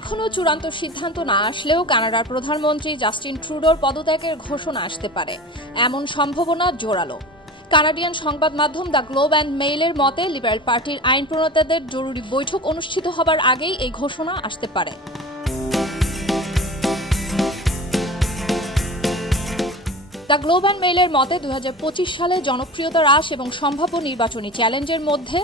এখনো চূড়ান্ত সিদ্ধান্ত না আসলেও কানাডার প্রধানমন্ত্রী জাস্টিন ট্রুডোর পদত্যাগের ঘোষণা আসতে পারে, এমন সম্ভাবনা জোরালো। কানাডিয়ান সংবাদ মাধ্যম দ্য গ্লোব অ্যান্ড মেইলের মতে লিবারেল পার্টির আইন প্রণেতাদের জরুরি বৈঠক অনুষ্ঠিত হবার আগেই এই ঘোষণা আসতে পারে। দ্য গ্লোব অ্যান্ড মেইলের মতে 2025 সালে জনপ্রিয়তা হ্রাস এবং সম্ভাব্য নির্বাচনী চ্যালেঞ্জের মধ্যে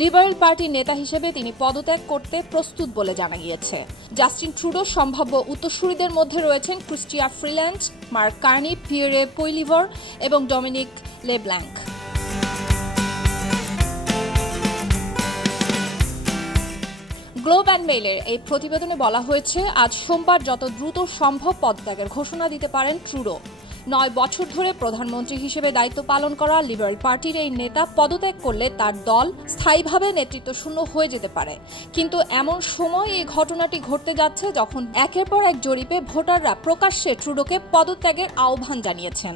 লিবারেল পার্টির নেতা হিসেবে তিনি পদত্যাগ করতে প্রস্তুত বলে জানা গিয়েছে। জাস্টিন ট্রুডোর সম্ভাব্য উত্তরসূরিদের মধ্যে রয়েছেন Chrystia Freeland, Mark Carney, Pierre Poilievre এবং ডমিনিক লেব্ল্যাঙ্ক। গ্লোব অ্যান্ড মেইলের এই প্রতিবেদনে বলা হয়েছে, আজ সোমবার যত দ্রুত সম্ভব পদত্যাগের ঘোষণা দিতে পারেন ট্রুডো। 9 বছর ধরে প্রধানমন্ত্রী হিসেবে দায়িত্ব পালন করা লিবারেল পার্টির এই নেতা পদত্যাগ করলে তার দল স্থায়ীভাবে নেতৃত্বশূন্য হয়ে যেতে পারে। কিন্তু এমন সময় এই ঘটনাটি ঘটতে যাচ্ছে যখন একের পর এক জরিপে ভোটাররা প্রকাশ্যে ট্রুডোকে পদত্যাগের আহ্বান জানিয়েছেন।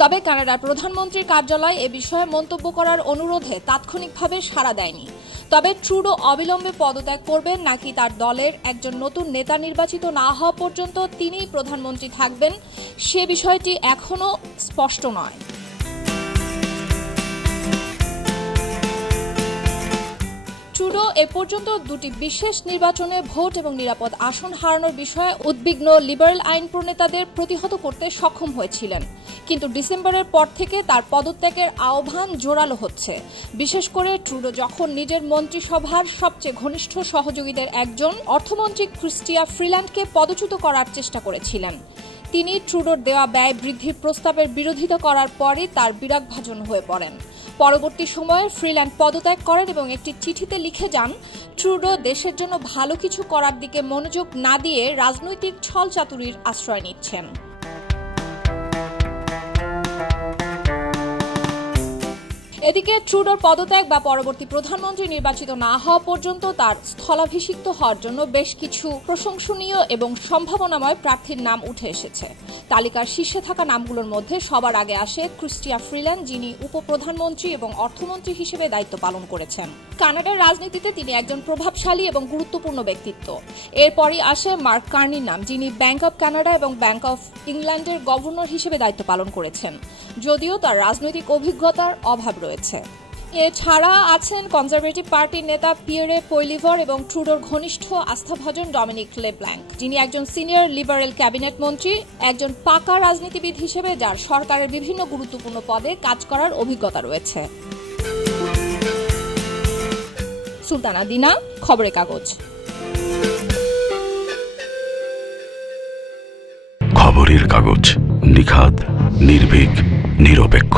তবে কানাডার প্রধানমন্ত্রীর কার্যালয় এ বিষয়ে মন্তব্য করার অনুরোধে তাৎক্ষণিকভাবে সাড়া দেয়নি। তবে ট্রুডো অবিলম্বে পদত্যাগ করবেন নাকি তার দলের একজন নতুন নেতা নির্বাচিত না হওয়া পর্যন্ত তিনিই প্রধানমন্ত্রী থাকবেন, সে বিষয়টি এখনও স্পষ্ট নয়। ট্রুডো এ পর্যন্ত দুটি বিশেষ নির্বাচনে ভোট এবং নিরাপদ আসন হারানোর বিষয়ে উদ্বিগ্ন লিবারেল আইন প্রণেতাদের প্রতিহত করতে সক্ষম হয়েছিলেন, কিন্তু ডিসেম্বরের পর থেকে তার পদত্যাগের আহ্বান জোরালো হচ্ছে। বিশেষ করে ট্রুডো যখন নিজের মন্ত্রিসভার সবচেয়ে ঘনিষ্ঠ সহযোগীদের একজন অর্থমন্ত্রী ক্রিস্টিয়া ফ্রিল্যান্ডকে পদচ্যুত করার চেষ্টা করেছিলেন। তিনি ট্রুডোর দেওয়া ব্যয় বৃদ্ধির প্রস্তাবের বিরোধিতা করার পরই তার বিরাগভাজন হয়ে পড়েন। পরবর্তী সময়ে ফ্রিল্যান্ড পদত্যাগ করেন এবং একটি চিঠিতে লিখে যান, ট্রুডো দেশের জন্য ভালো কিছু করার দিকে মনোযোগ না দিয়ে রাজনৈতিক ছলচাতুরির আশ্রয় নিচ্ছেন। এদিকে ট্রুডোর পদত্যাগ বা পরবর্তী প্রধানমন্ত্রী নির্বাচিত না হওয়া পর্যন্ত তার স্থলাভিষিক্ত হওয়ার জন্য বেশ কিছু প্রশংসনীয় এবং সম্ভাবনাময় প্রার্থীর নাম উঠে এসেছে। তালিকার শীর্ষে থাকা নামগুলোর মধ্যে সবার আগে আসে ক্রিস্টিয়া ফ্রিল্যান্ড, যিনি উপপ্রধানমন্ত্রী এবং অর্থমন্ত্রী হিসেবে দায়িত্ব পালন করেছেন। কানাডার রাজনীতিতে তিনি একজন প্রভাবশালী এবং গুরুত্বপূর্ণ ব্যক্তিত্ব। এরপরই আসে মার্ক কার্নির নাম, যিনি ব্যাংক অব কানাডা এবং ব্যাংক অব ইংল্যান্ডের গভর্নর হিসেবে দায়িত্ব পালন করেছেন, যদিও তার রাজনৈতিক অভিজ্ঞতার অভাব রয়েছে। এছাড়া আছেন কনজারভেটিভ পার্টির নেতা পিয়েরে পইলিভর এবং ট্রুডোর ঘনিষ্ঠ আস্থাভাজন ডমিনিক লেব্ল্যাঙ্ক, যিনি একজন সিনিয়র লিবারেল ক্যাবিনেট মন্ত্রী, একজন পাকা রাজনীতিবিদ হিসেবে যার সরকারের বিভিন্ন গুরুত্বপূর্ণ পদে কাজ করার অভিজ্ঞতা রয়েছে। সুলতানা দিনা, খবরের কাগজ। খবরের কাগজ, নিখাদ, নির্ভীক, নিরপেক্ষ।